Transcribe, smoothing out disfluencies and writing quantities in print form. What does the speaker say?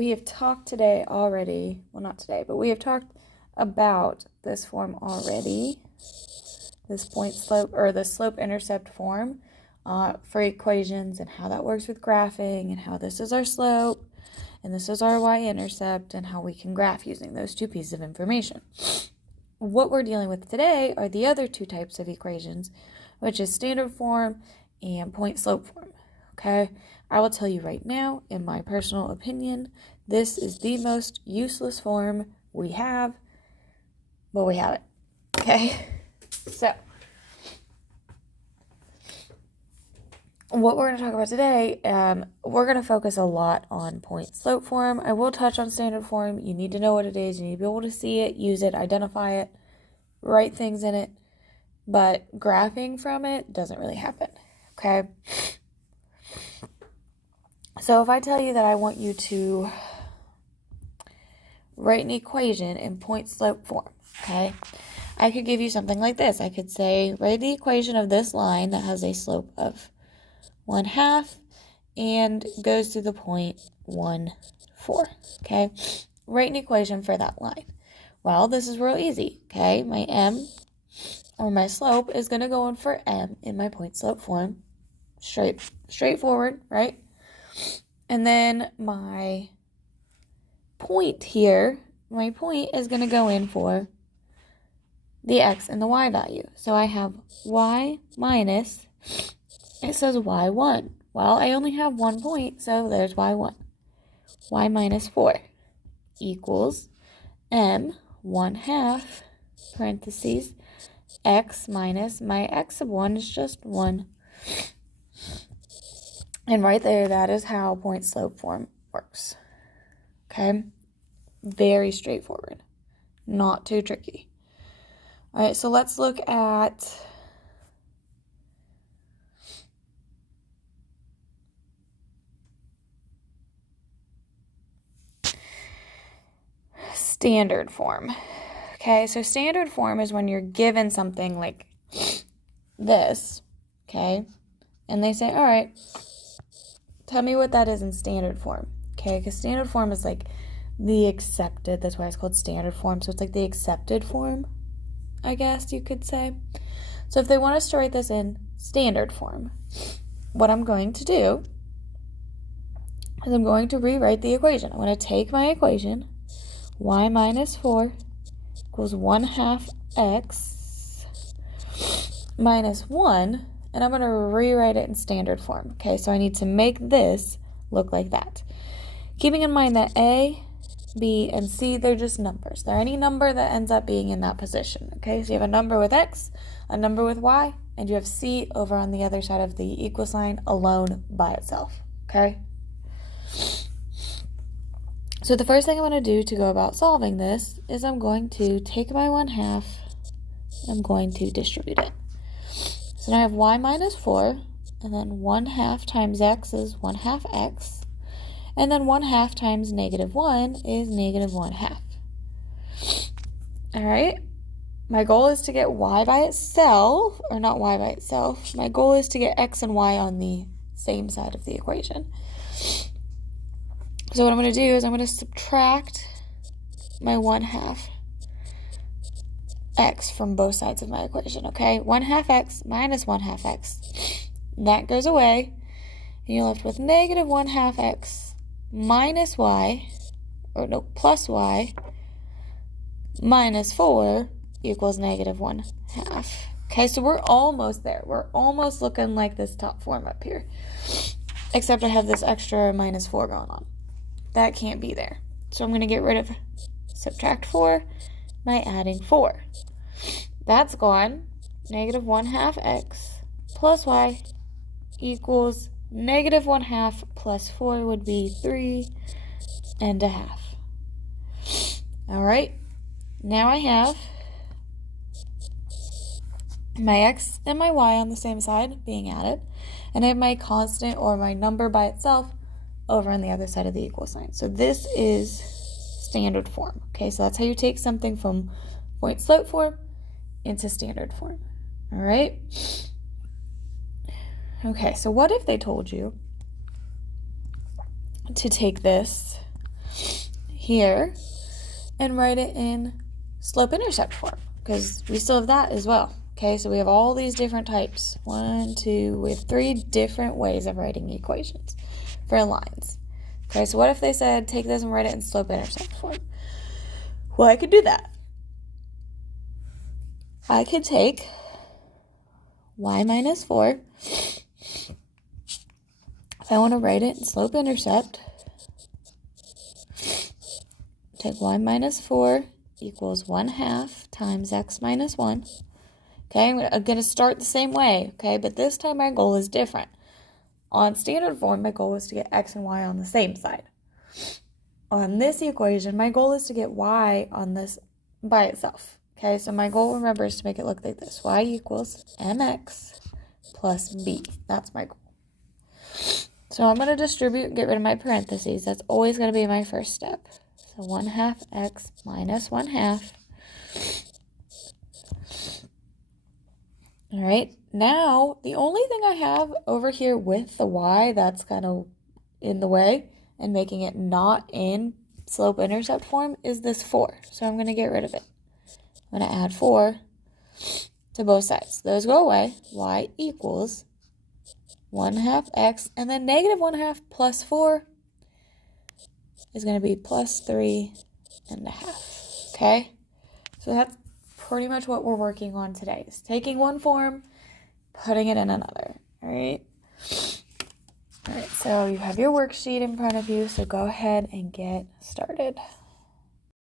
We have talked today already, well, not today, but we have talked about this form already, this point slope or the slope intercept form for equations and how that works with graphing and how this is our slope and this is our y-intercept and how we can graph using those two pieces of information. What we're dealing with today are the other two types of equations, which is standard form and point slope form. Okay, I will tell you right now, in my personal opinion, this is the most useless form we have, but we have it. Okay, so what we're going to talk about today, we're going to focus a lot on point slope form. I will touch on standard form. You need to know what it is. You need to be able to see it, use it, identify it, write things in it, but graphing from it doesn't really happen. Okay. So if I tell you that I want you to write an equation in point slope form, okay, I could give you something like this. I could say, write the equation of this line that has a slope of 1/2 and goes through the point 1, 4, okay? Write an equation for that line. Well, this is real easy, okay? My m, or my slope, is going to go in for m in my point slope form. Straightforward, right? And then my point here, my point is going to go in for the x and the y value. So I have y minus, it says y1. Well, I only have 1 point, so there's y1. Y minus 4 equals m 1/2, parentheses, x minus my x of 1 is just 1. And right there, that is how point slope form works. Okay? Very straightforward. Not too tricky. All right, so let's look at standard form. Okay, so standard form is when you're given something like this, okay, and they say, all right, tell me what that is in standard form, okay, because standard form is like the accepted, that's why it's called standard form, so it's like the accepted form, I guess you could say. So if they want us to write this in standard form, what I'm going to do is I'm going to rewrite the equation. I'm going to take my equation, y minus 4 equals 1/2 x minus 1, and I'm going to rewrite it in standard form. Okay, so I need to make this look like that. Keeping in mind that a, b, and c, they're just numbers. They're any number that ends up being in that position. Okay, so you have a number with x, a number with y, and you have c over on the other side of the equal sign alone by itself. Okay? So the first thing I'm going to do to go about solving this is I'm going to take my 1/2, I'm going to distribute it. So now I have y minus 4, and then 1/2 times x is 1/2 x, and then 1/2 times -1 is -1/2. All right, my goal is to get y by itself, or not y by itself. My goal is to get x and y on the same side of the equation. So what I'm going to do is I'm going to subtract my 1/2 x from both sides of my equation, okay? 1/2 x minus 1/2 x. That goes away, and you're left with -1/2 x minus y, or no, plus y, minus 4 equals -1/2. Okay, so we're almost there. We're almost looking like this top form up here, except I have this extra minus 4 going on. That can't be there. So I'm going to get rid of subtract 4 by adding 4. That's gone. -1/2 x plus y equals -1/2 plus 4 would be 3.5. All right. Now I have my x and my y on the same side being added, and I have my constant or my number by itself over on the other side of the equal sign. So this is standard form. Okay, so that's how you take something from point slope form into standard form. All right. Okay, so what if they told you to take this here and write it in slope-intercept form, because we still have that as well. Okay, so we have all these different types. We have 3 different ways of writing equations for lines. Okay, so what if they said take this and write it in slope-intercept form? Well, I could do that. I could take y minus 4. If I want to write it in slope-intercept, take y minus 4 equals 1/2 times x minus 1. Okay, I'm going to start the same way, okay, but this time my goal is different. On standard form, my goal is to get x and y on the same side. On this equation, my goal is to get y on this by itself. Okay, so my goal, remember, is to make it look like this. Y equals mx plus b. That's my goal. So I'm going to distribute and get rid of my parentheses. That's always going to be my first step. So 1/2 x minus 1/2. All right, now the only thing I have over here with the y that's kind of in the way and making it not in slope-intercept form is this 4. So I'm going to get rid of it. I'm going to add 4 to both sides. Those go away. Y equals 1/2 x, and then negative 1/2 plus 4 is going to be plus 3.5. Okay, so that's pretty much what we're working on today, is taking one form, putting it in another. All right, so you have your worksheet in front of you, so go ahead and get started.